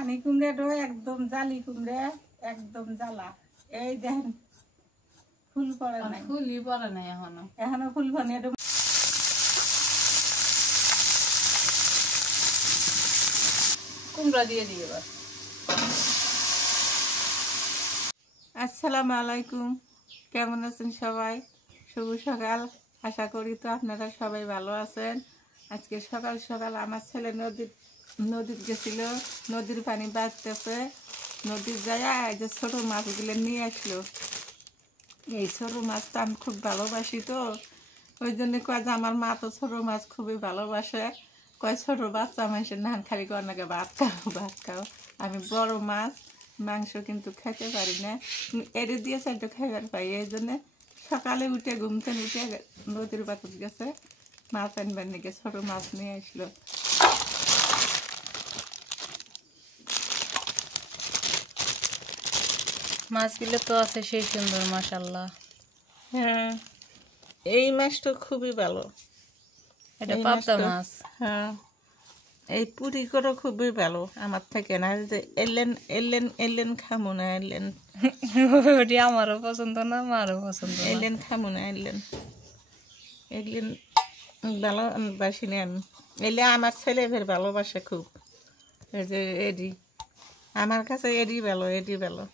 পানি কুমড়াটাও একদম জালি কুমড়া, একদম জ্বালা। এই দেখেন ফুল পড়ে নাই, ফুলই পড়ে নাই এখনো ফুল পড়ে। কুমড়া দিয়ে দিই এবার। আসসালামু আলাইকুম, কেমন আছেন সবাই? শুভ সকাল, আশা করি তো আপনারা সবাই ভালো আছেন। আজকে সকাল সকাল আমার ছেলে নদীর গেছিল, নদীর পানি বাড়তেছে। নদীর যায় এই যে ছোটো মাছগুলো নিয়ে আসলো। এই ছোটো মাছটা আমি খুব ভালোবাসি, তো ওই জন্য কয় যে আমার মা তো ছোটো মাছ খুবই ভালোবাসে। কয় ছোটো বাচ্চা মানুষের নান খালি কন্যাকে ভাত খাও ভাত খাও। আমি বড় মাছ মাংস কিন্তু খেতে পারি না, এড়ে দিয়েছে একটু খাইবার পাই। এই জন্যে সকালে উঠে ঘুমতে উঠে নদীর পাতত গেছে মাছ আনবার নাকি, ছোটো মাছ নিয়ে আসলো। মাছগুলো তো আছে সেই সুন্দর, মাশাআল্লাহ। হ্যাঁ, এই মাছটা খুবই ভালো। এটা পাবদা মাছ। হ্যাঁ, এই পুরি করে খুবই ভালো আমার থেকে। না যে এলেন এলেন এলেন খামো না, এলেন ওটি আমারও পছন্দ না, আমারও পছন্দ না। এলেন খামো না, এলেন এলেন ভালো বাসি নেন। এলে আমার ছেলে ফের ভালোবাসে খুব। এই যে এডি, আমার কাছে এডি ভালো, এডি ভালো।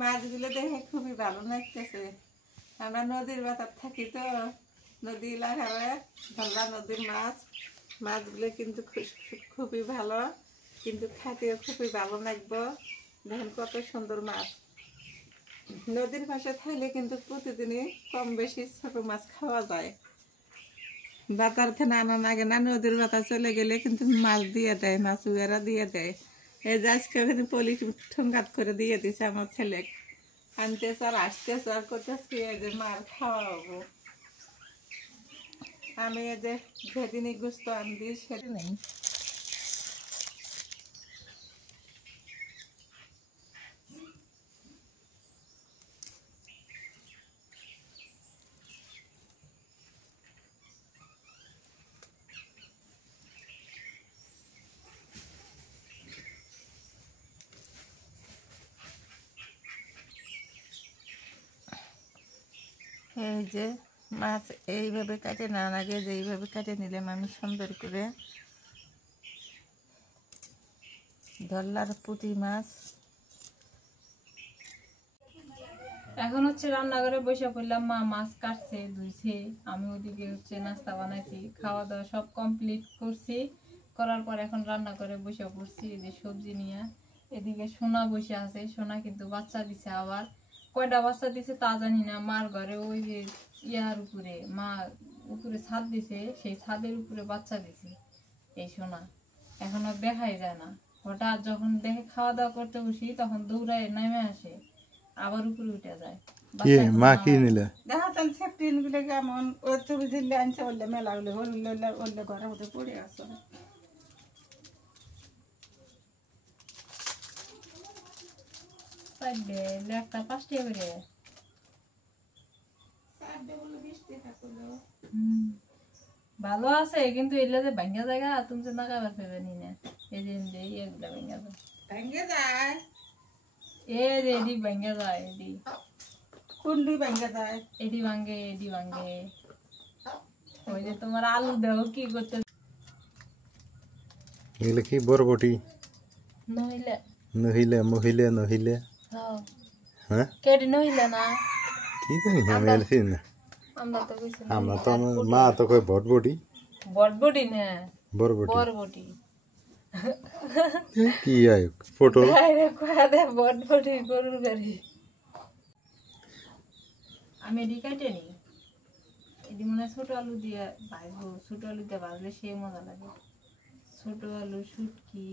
মাছগুলো দেখে খুবই ভালো লাগতেছে। আমরা নদীর বাতার থাকি তো, নদী এলাকায় ধরলা নদীর মাছ। মাছগুলো কিন্তু খুবই ভালো, কিন্তু খাতেও খুবই ভালো লাগবে। দেখেন কত সুন্দর মাছ। নদীর পাশে থাকলে কিন্তু প্রতিদিনই কম বেশি ছোট মাছ খাওয়া যায়। বাতার থেকে আনা লাগে না, নদীর বাতা চলে গেলে কিন্তু মাছ দিয়ে দেয়, মাছ উয়েরা দিয়ে দেয়। এই যে আজকে পলি ঠোঙ্গাত করে দিয়ে দিছে আমার ছেলে। আনতেছে আর আসতেছে আর করতেছি এই যে মার খাওয়াবো। আমি এই যে যেদিনই গুস্ত আনবি সেদিনই এই যে মাছ এইভাবে কাটে না আগে, যে এইভাবে কাটে নিলে মানুষ সুন্দর করে ধরলার পুঁটি মাছ। এখন হচ্ছে রান্নাঘরে বসে পড়লাম, মা মাছ কাটছে ধুইছে, আমি ওদিকে হচ্ছে নাস্তা বানাইছি, খাওয়া দাওয়া সব কমপ্লিট করছি। করার পর এখন রান্না করে বসে পড়ছি এই যে সবজি নিয়ে। এদিকে সোনা বসে আছে, সোনা কিন্তু বাচ্চা দিছে। আবার কয়টা বাচ্চা দিছে তা জানি না। মার ঘরে ওই যে ইয়ার উপরে, মা উপরে ছাদ দিছে, সেই ছাদের উপরে বাচ্চা দিছে এই সোনা। এখন আর দেখাই যায় না। হঠাৎ যখন দেখে খাওয়া দাওয়া করতে বসি তখন দৌড়ায় নেমে আসে, আবার উপরে উঠে যায়। মা কি নিলে দেখাতেন সেফটিন গুলো কেমন, ওর ছবি দিলে আনছে ওরলে মেলা গুলো ওরলে ঘরের মধ্যে পড়ে আসছে। একটা 5 টাকা করে। ভালো আছে কিন্তু এগুলা যে ভাঙ্গা জায়গা তুমি যে নাগাবার পেবে নি না। এই যে এগুলা ভাঙ্গা যায়, ভেঙে যায়। এই যে এডি ভাঙ্গা যায়, এডি কুন্ডি ভেঙে যায়, এডি ভাঙ্গে, এডি ভাঙ্গে। ওই যে তোমার আলু দেও কি করতে এগুলো কি বরবটি নইলে নহিলে মহিলে নহিলে হ্যাঁ কেডি নইলে না, কি জানি আমি এলছি না। আমরা তো কইছি আমরা তো মা তো কই বটবটি বটবটি না, বরবটি বরবটি। কি আয় পটল বটবটি গরুর গাড়ি। আমি এডি কাটে নি, এডি মনে ছোট আলু দিয়ে ভাজবো, ছোট আলু দিয়ে ভাজলে সে মজা লাগে। ছোট আলু শুটকি,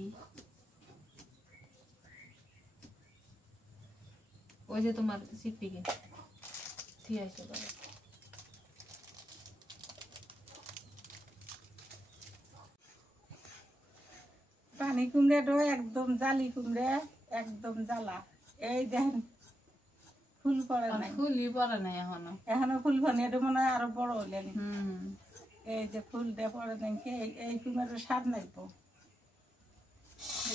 ওই যে তোমার সিপিকে ঠিক আছে। পানি কুমড়াটাও একদম জালি কুমড়া, একদম জ্বালা। এই দেখেন ফুল পড়ে নাই, ফুলই পড়ে নাই এখনো ফুল পড়ে। এটা মনে হয় আরো বড় হলে। হুম, এই যে ফুল দিয়ে পড়ে নাই, এই কুমড়ার স্বাদ নাইবো।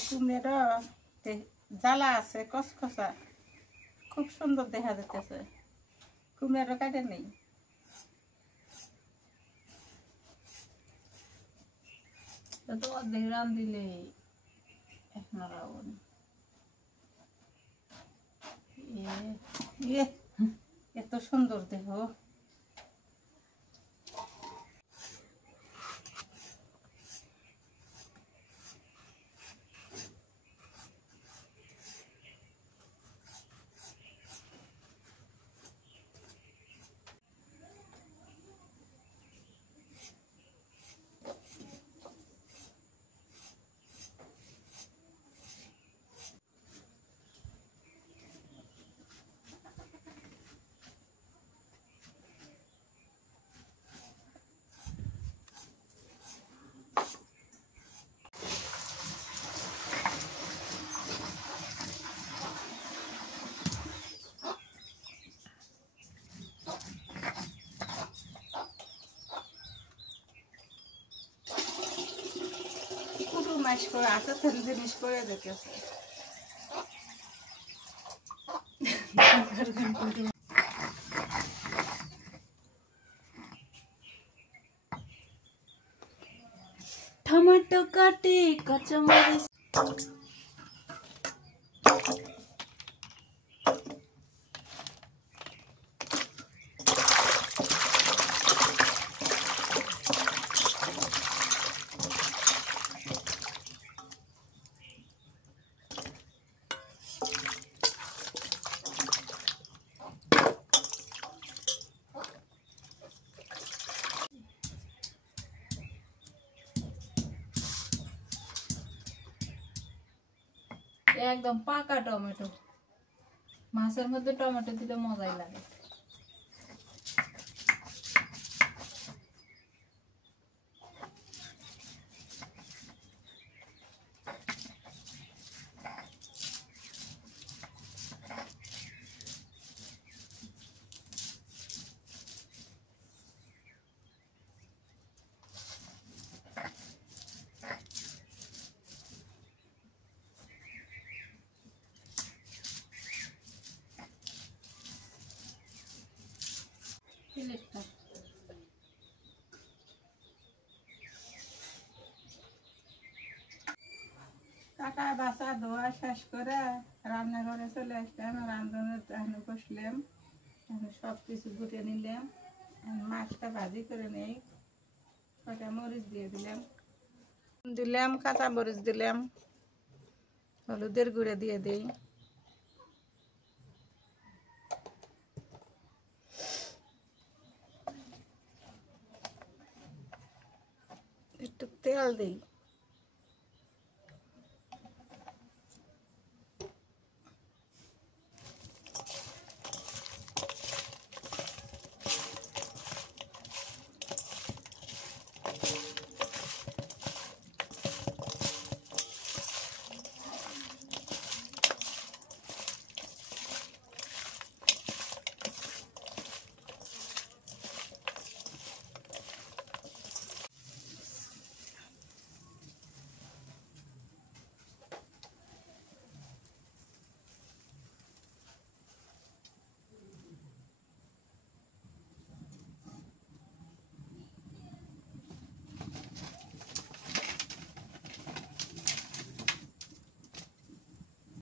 কুমড়েরও জ্বালা আছে কসকসা, খুব সুন্দর দেখা যাইতেছে। কুমড়েরও কাটে নেই। তো অর্ধেক রান দিলে এখন রাবণ ইয়ে, এত সুন্দর দেহ। মাস করে আছে জিনিস করে দেখেছে। টমেটো কাটি কাঁচামরিচ একদম পাকা টমেটো। মাছের মধ্যে টমেটো দিলে মজাই লাগে। কাটা বাসা ধোয়া শেষ করে রান্নাঘরে চলে আসলাম। রান্ধনের এখানে বসলাম, এখন সব কিছু গুটে নিলাম। মাছটা ভাজি করে নেই, কটা মরিচ দিয়ে দিলাম কাঁচা মরিচ দিলাম, হলুদের গুঁড়ে দিয়ে দিই, একটু তেল দিই,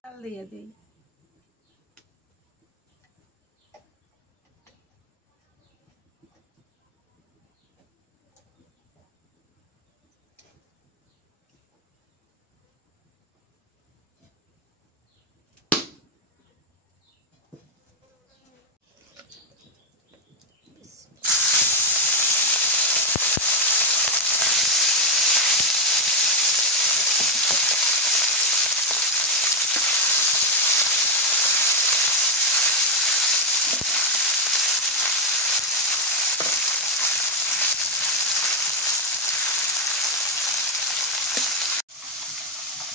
তেল দিয়ে দিই।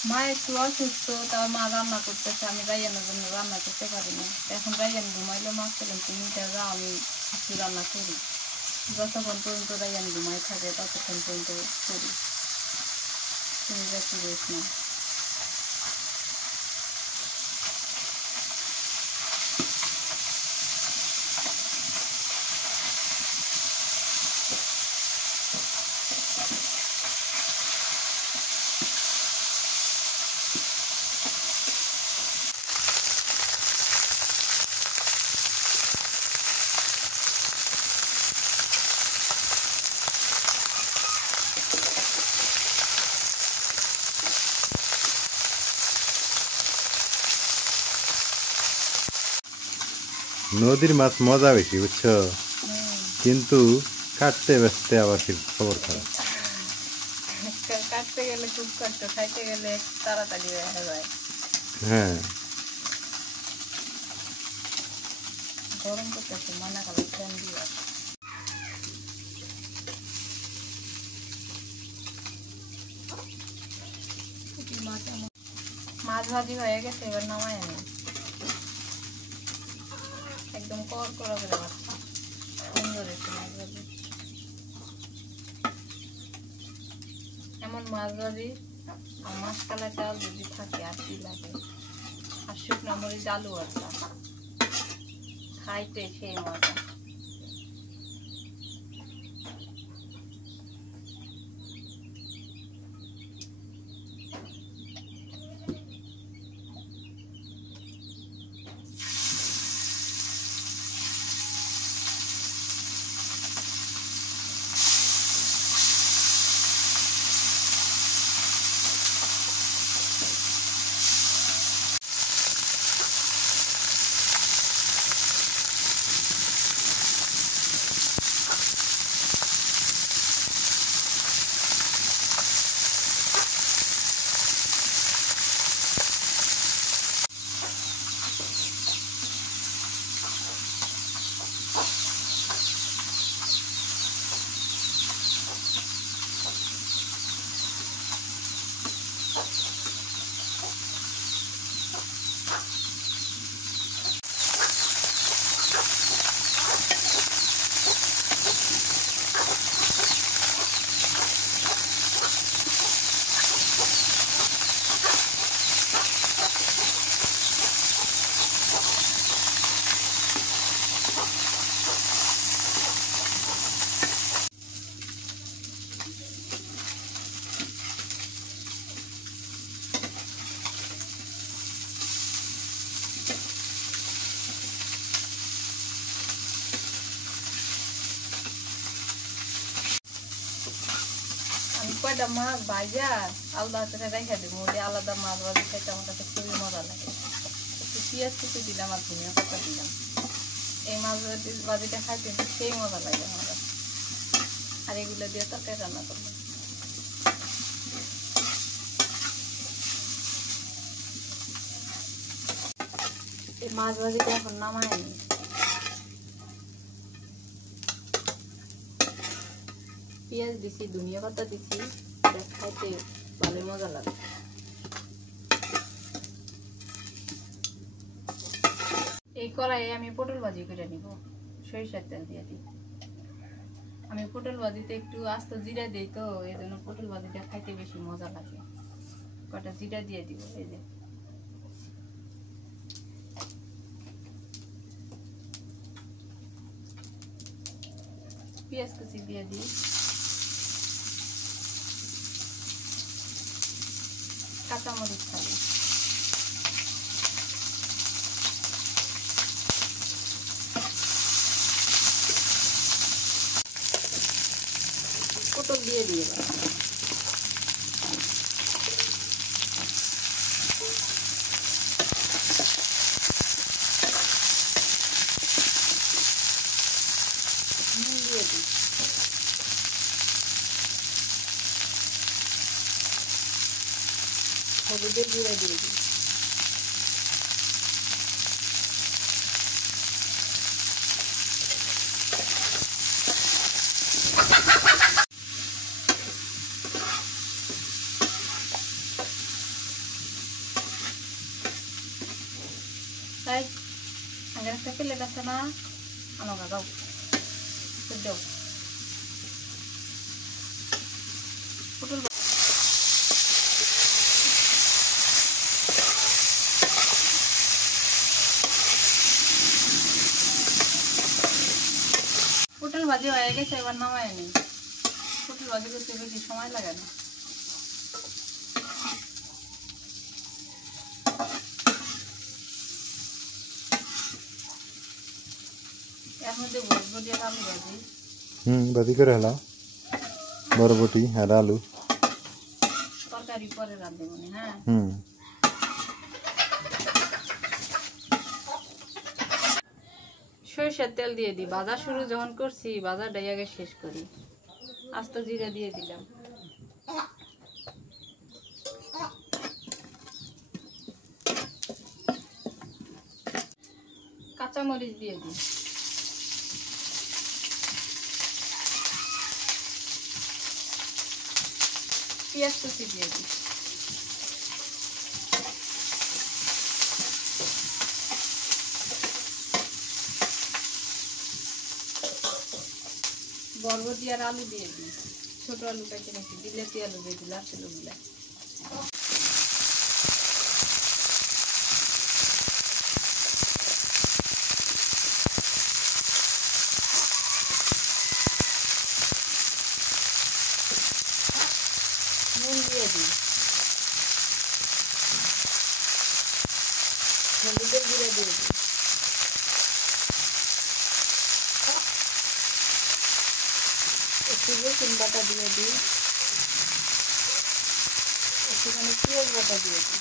মা একটু অসুস্থ, তাও মা রান্না করতেছে, আমি রাইয়ানের জন্য রান্না করতে পারি না। এখন রাইয়ান ঘুমাইলে মা ছিলেন তুমি যা আমি কিছু রান্না করি। যতক্ষণ পর্যন্ত রাইয়ান ঘুমাই থাকে ততক্ষণ পর্যন্ত করি। তুমি যা কি বলিস না। নদীর মাছ মজা বেশি বুঝছো, হুম। কিন্তু কাটতে ব্যস্তে আবার কি খবর খারাপ। কাটতে গেলে খুব কষ্ট, খাইতে গেলে তাড়াতাড়ি হয়ে যায়। হ্যাঁ গরম করতেছে, মনে করো ফ্যান দিয়ে। মাছ ভাজি হয়ে গেছে, এবার নামাই আনি। একদম কর করা করে ভাজছি, সুন্দর একটু মাছ ভাজি। এমন মাছ ভাজি আর মাছকালা চাল যদি থাকে আর কি লাগে, আর শুকনো মরিচ আলু একটা, খাইতে সেই মজা। আমি কয়টা মাছ ভাজা আলাদা করে রেখে দেবো, ওই আলাদা মাছ ভাজি খেতে আমার কাছে খুবই মজা লাগে। একটু পেঁয়াজ কুচি দিলাম আর ধনিয়া পাতা দিলাম, এই মাছ ভাজিটা খাইতে সেই মজা লাগে আমার কাছে। আর এগুলো দিয়ে তরকারি রান্না করবো। এই মাছ ভাজিটা এখন নামায় নি, পেঁয়াজ দিছি, ধনিয়া পাতা দিছি, খাইতে ভালো মজা লাগে। এই কড়াইয়ে আমি পটল ভাজি করে নিব, সরিষার তেল দিয়ে দিই। আমি পটল ভাজিতে একটু আস্ত জিরা দিই, তো এই জন্য পটল ভাজিটা খাইতে বেশি মজা লাগে। কটা জিরা দিয়ে দিব, এই যে পেঁয়াজ কুচি দিয়ে দিই, কাঁচামরিচ খালি, পটল দিয়ে দিয়ে নুন দিয়ে দিই, হলুদের গুঁড়া দিয়ে দিই, তাই আগের একটা প্লেট আছে না, আনোগা দাও দাও পটল। পটল ভাজি হয়ে গেছে, এবার নামায় নি। পটল ভাজি করতে বেশি সময় লাগে না। এর মধ্যে বরবটি আর আলু ভাজি, বাদি করে হলাম বরবটি আর আলু। তরকারি পরে রাঁধবে মনে। হ্যাঁ সরিষার তেল দিয়ে দিই, ভাজা শুরু যখন করছি ভাজাটাই আগে শেষ করি। আস্ত জিরা দিয়ে দিলাম, কাঁচামরিচ দিয়ে দিই, পেঁয়াজ কুচি দিয়ে দিই, বরবটি আর আলু দিয়ে দিই, ছোট আলু কেটে নিচ্ছি, বিলেতি আলু দিয়ে দিলাম আলুগুলা। নুন দিয়ে দিই, হলুদের গুঁড়ো দিয়ে দিই, একটু রসুন বাটা দিয়ে দিই, একটুখানি পেঁয়াজ বাটা দিয়ে দিই,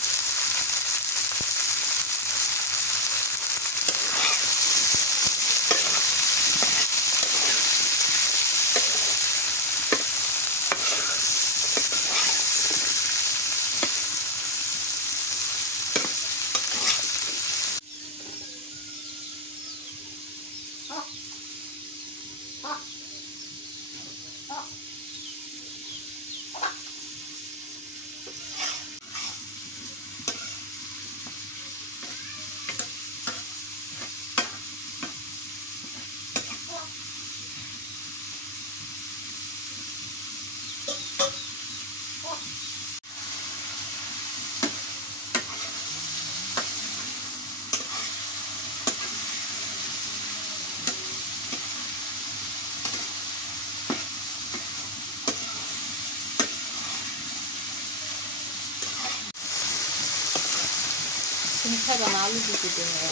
তুমি খাবে না আলু দিতে দেবে?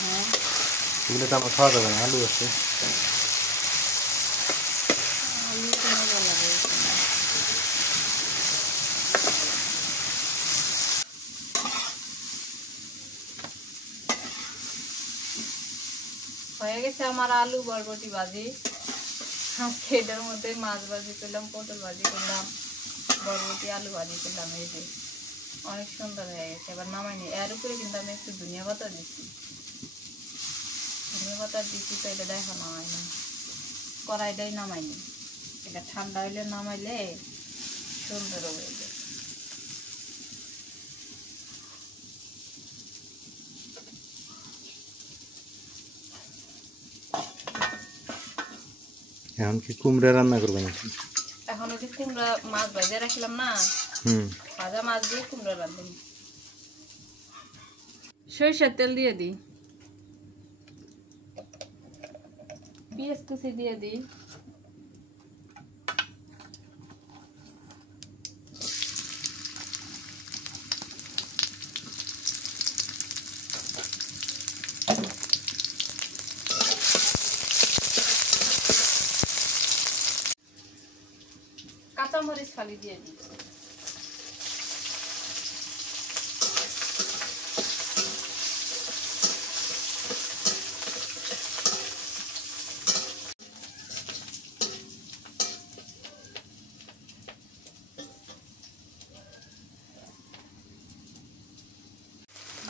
হ্যাঁ, এগুলো তো আমার খাওয়া যাবে না, আলু আছে। আলু তো মজা লাগে। হয়ে গেছে আমার আলু বরবটি ভাজি। আজকে এটার মধ্যে মাছ ভাজি করলাম, পটল ভাজি করলাম, বরবটি আলু ভাজি করলাম। এই যে অনেক সুন্দর হয়ে গেছে। এবার নামাইনি, এর উপরে কিন্তু আমি একটু ধনিয়া পাতা দিচ্ছি। ধনিয়া পাতা দিচ্ছি তো এটা দেখানো হয় না, কড়াইটাই নামাইনি। এটা ঠান্ডা হইলে নামাইলে সুন্দর হয়ে যায়। এখন কি কুমড়া রান্না করবে নাকি? এখন ওই যে কুমড়া মাছ ভাজা রাখলাম না, ভাজা মাছ দিয়ে কুমড়া রাঁধুন। সরিষার তেল দিয়ে দিই, পেঁয়াজ কুচি দিয়ে দিই, কাঁচামরিচ ফালি দিয়ে দিই,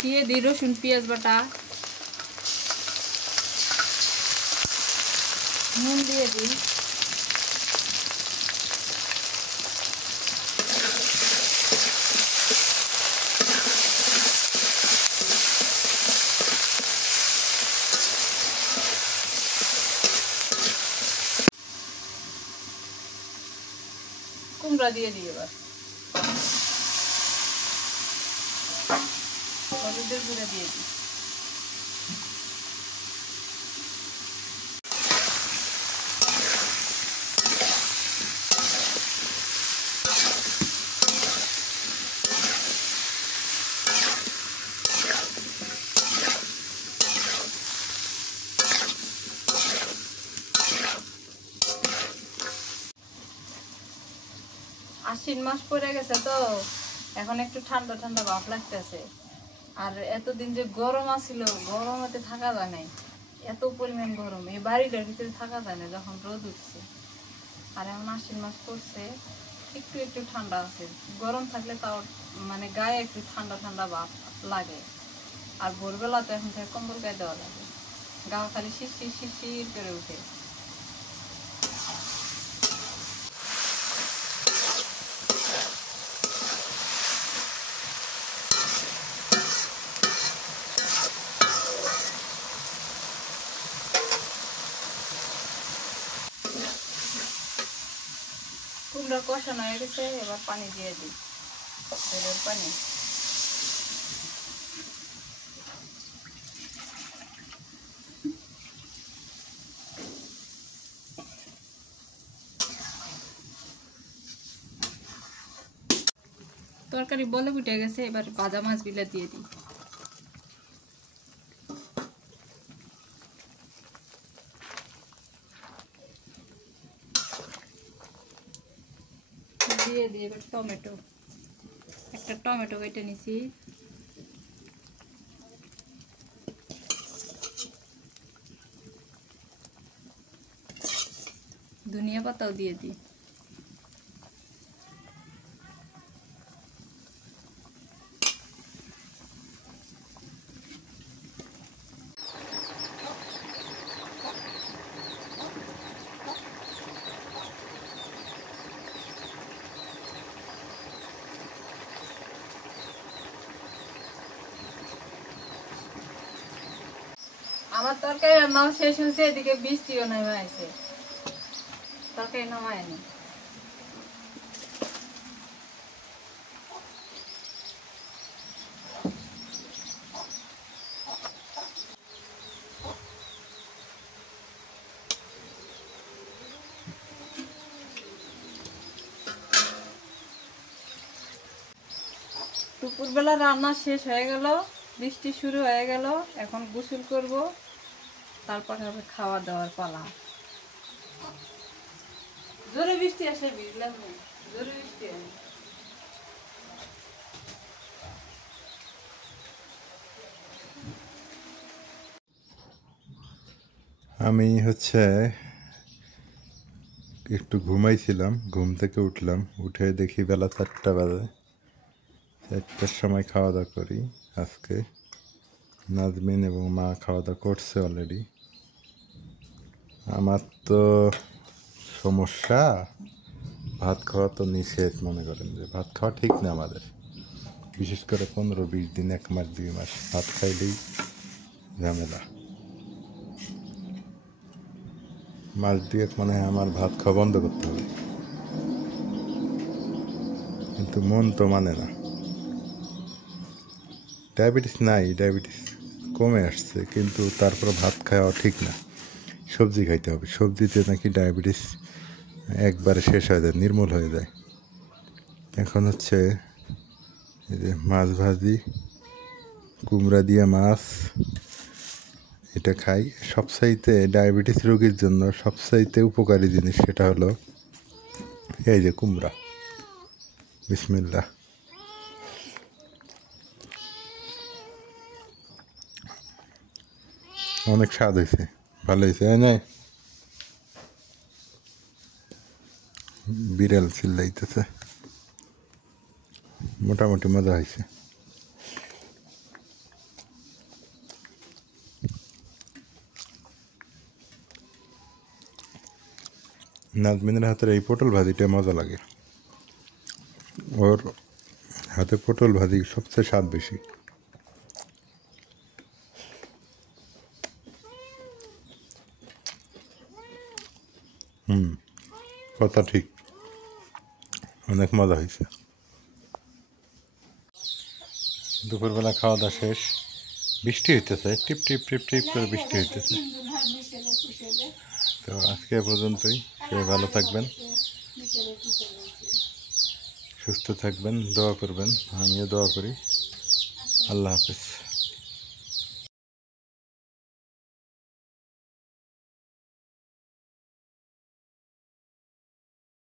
দিয়ে দিই রসুন পেঁয়াজ বাটা, নুন দিয়ে দিই, কুমড়া দিয়ে দিই, এবার হলুদের গুঁড়ো দিয়ে দিই, আশ্বিন মাস পড়ে গেছে তো এখন একটু ঠান্ডা ঠান্ডা ভাব লাগতেছে। আর এতদিন যে গরম আছিল, গরমেতে থাকা যায় নাই, এত পরিমাণ গরম এই বাড়িটার ভিতরে থাকা যায় না যখন রোদ উঠছে। আর এখন আশ্বিন মাস পড়ছে, একটু একটু ঠান্ডা আছে। গরম থাকলে তাও মানে গায়ে একটু ঠান্ডা ঠান্ডা ভাব লাগে। আর ভোরবেলা তো এখন থেকে কম্বল গায়ে দেওয়া লাগে, গা খালি শিরশির শিরশির করে উঠে। কুমড়া কষানো হয়ে গেছে, এবার পানি দিয়ে দিই, তেলের পানি। তরকারি বলে উঠে গেছে, এবার ভাজা মাছগুলো দিয়ে দিই। দিয়ে দিই এবার টমেটো, একটা টমেটো কেটে নিছি। ধনিয়া পাতাও দিয়ে দিই। আমার তরকারি রান্নাও শেষ হয়েছে, এদিকে বৃষ্টিও নেমে আছে, তরকারি নামায়নি। দুপুরবেলা রান্না শেষ হয়ে গেল, বৃষ্টি শুরু হয়ে গেল, এখন গোসল করব, তারপর হবে খাওয়া দাওয়ার পালা। জোরে বৃষ্টি আসে, ভিজলাম না, জোরে বৃষ্টি আসে। আমি একটু ঘুমাইছিলাম, ঘুম থেকে উঠলাম, উঠে দেখি বেলা 4টা বাজে। 4টার সময় খাওয়া দাওয়া করি। আজকে নাজমিন এবং মা খাওয়া দাওয়া করছে অলরেডি। আমার তো সমস্যা, ভাত খাওয়া তো নিষেধ, মনে করেন যে ভাত খাওয়া ঠিক না আমাদের, বিশেষ করে 15-20 দিন, 1 মাস 2 মাস ভাত খাইলেই ঝামেলা। মাস 2 মনে হয় আমার ভাত খাওয়া বন্ধ করতে হবে, কিন্তু মন তো মানে না। ডায়াবেটিস নাই, ডায়াবেটিস কমে আসছে, কিন্তু তারপর ভাত খাওয়া ঠিক না, সবজি খাইতে হবে। সবজিতে নাকি ডায়াবেটিস একবারে শেষ হয়ে যায়, নির্মূল হয়ে যায়। এখন এই যে মাছ ভাজি, কুমড়া দিয়ে মাছ, এটা খাই। সবচাইতে ডায়াবেটিস রোগীর জন্য সবচাইতে উপকারী জিনিস সেটা হলো এই যে কুমড়া। বিসমিল্লাহ। অনেক স্বাদ হয়েছে, ভালো হয়েছে। নাই বিড়াল চিল্লাইতেছে, মোটামুটি মজা হয়েছে। নাজমিনের হাতের এই পটল ভাজিটা মজা লাগে, ওর হাতে পটল ভাজি সবচেয়ে স্বাদ বেশি। কথা ঠিক, অনেক মজা হয়েছে। দুপুরবেলা খাওয়া দাওয়া শেষ, বৃষ্টি হইতেছে, টিপ টিপ টিপ টিপ করে বৃষ্টি হইতেছে। তো আজকে পর্যন্তই, সবাই ভালো থাকবেন, সুস্থ থাকবেন, দোয়া করবেন, আমিও দোয়া করি। আল্লাহ হাফেজ।